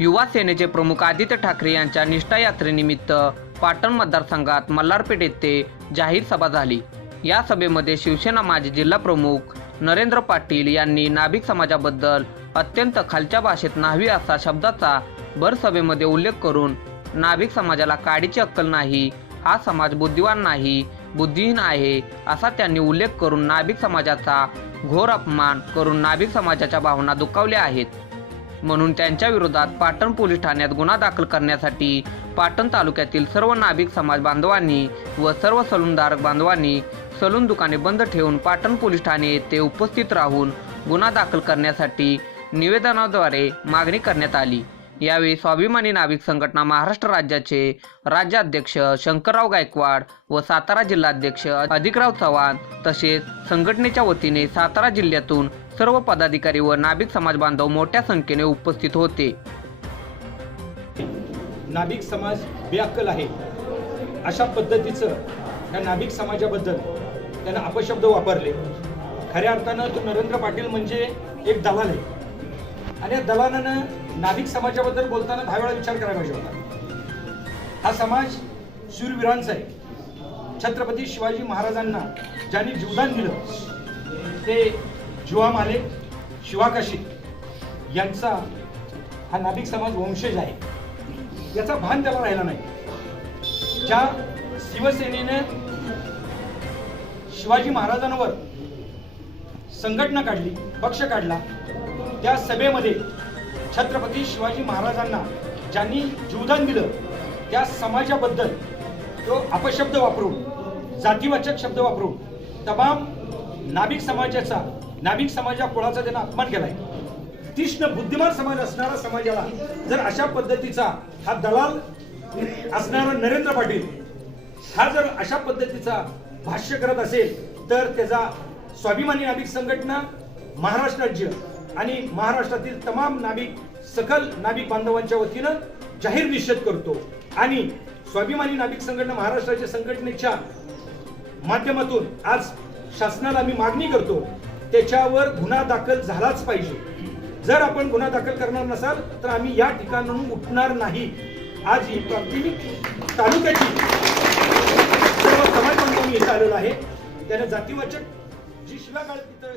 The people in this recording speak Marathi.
युवा सेनेचे प्रमुख आदित्य ठाकरे यांच्या निष्ठा यात्रेनिमित्त पाटण मतदारसंघात मल्हारपेठ येथे जाहीर सभा झाली. या सभेमध्ये शिवसेना माजी जिल्हा प्रमुख नरेंद्र पाटील यांनी नाभिक समाजाबद्दल अत्यंत खालच्या भाषेत न्हावी असा शब्दाचा भर सभेमध्ये उल्लेख करून नाभिक समाजाला काडीची अक्कल नाही हा समाज बुद्धिवान नाही बुद्धिहीन आहे असा त्यांनी उल्लेख करून नाभिक समाजाचा घोर अपमान करून नाभिक समाजाच्या भावना दुखावल्या आहेत. म्हणून त्यांच्या विरोधात पाटण पोलीस ठाण्यात गुन्हा दाखल करण्यासाठी पाटण तालुक्यातील सर्व नाभिक समाज बांधवांनी व सर्व सलूनधारक बांधवांनी सलून दुकाने बंद ठेवून पाटण पोलीस ठाणे येथे उपस्थित राहून गुन्हा दाखल करण्यासाठी निवेदनाद्वारे मागणी करण्यात आली. यावेळी स्वाभिमानी नाभिक संघटना महाराष्ट्र राज्याचे राज्याध्यक्ष शंकरराव गायकवाड व सातारा जिल्हाध्यक्ष अधिकराव चव्हाण तसेच संघटनेच्या वतीने सातारा जिल्ह्यातून सर्व पदाधिकारी व नाभिक समाज बांधव मोठ्या संख्येने उपस्थित होते. नाभिक समाज बेअक्कल आहे. अशा पद्धतीचं त्या नाभिक समाजाबद्दल त्यानं अपशब्द वापरले. खऱ्या अर्थानं तो नरेंद्र पाटील म्हणजे एक दलाल आहे. आणि या दलालानं नाभिक समाजाबद्दल बोलताना दहा वेळा विचार करायला पाहिजे होता. हा समाज शूरवीरांचा आहे. छत्रपती शिवाजी महाराजांना ज्यांनी जीवदान दिलं ते जीवामाले शिवाकाशी यांचा हा नाभिक समाज वंशज आहे. याचा भान त्याला राहिला नाही. ज्या शिवसेनेने शिवाजी महाराजांवर संघटना काढली पक्ष काढला त्या सभेमध्ये छत्रपती शिवाजी महाराजांना ज्यांनी जीवदान दिलं त्या समाजाबद्दल तो अपशब्द वापरून जातीवाचक शब्द वापरून तमाम नाभिक समाजाचा नाभिक समाजा कुळाचा त्यांना अपमान केलाय? तीक्ष्ण बुद्धिमान समाज असणारा समाजाला जर अशा पद्धतीचा हा दलाल असणारा नरेंद्र पाटील हा जर अशा पद्धतीचा भाष्य करत असेल तर त्याचा स्वाभिमानी नाभिक संघटना महाराष्ट्र राज्य आणि महाराष्ट्रातील तमाम नाभिक सकल नाभिक बांधवांच्या वतीनं जाहीर निषेध करतो. आणि स्वाभिमानी नाभिक संघटना महाराष्ट्राच्या संघटनेच्या माध्यमातून आज शासनाला आम्ही मागणी करतो त्याच्यावर गुन्हा दाखल झालाच पाहिजे. जर आपण गुन्हा दाखल करणार नसाल तर आम्ही या ठिकाणाहून उठणार नाही. आज ही प्राथमिक तालुक्याची सर्व समाज बांधवांनी इथं आलेलो आहे. त्याने जातीवाचक जी शिवागाळ तिथं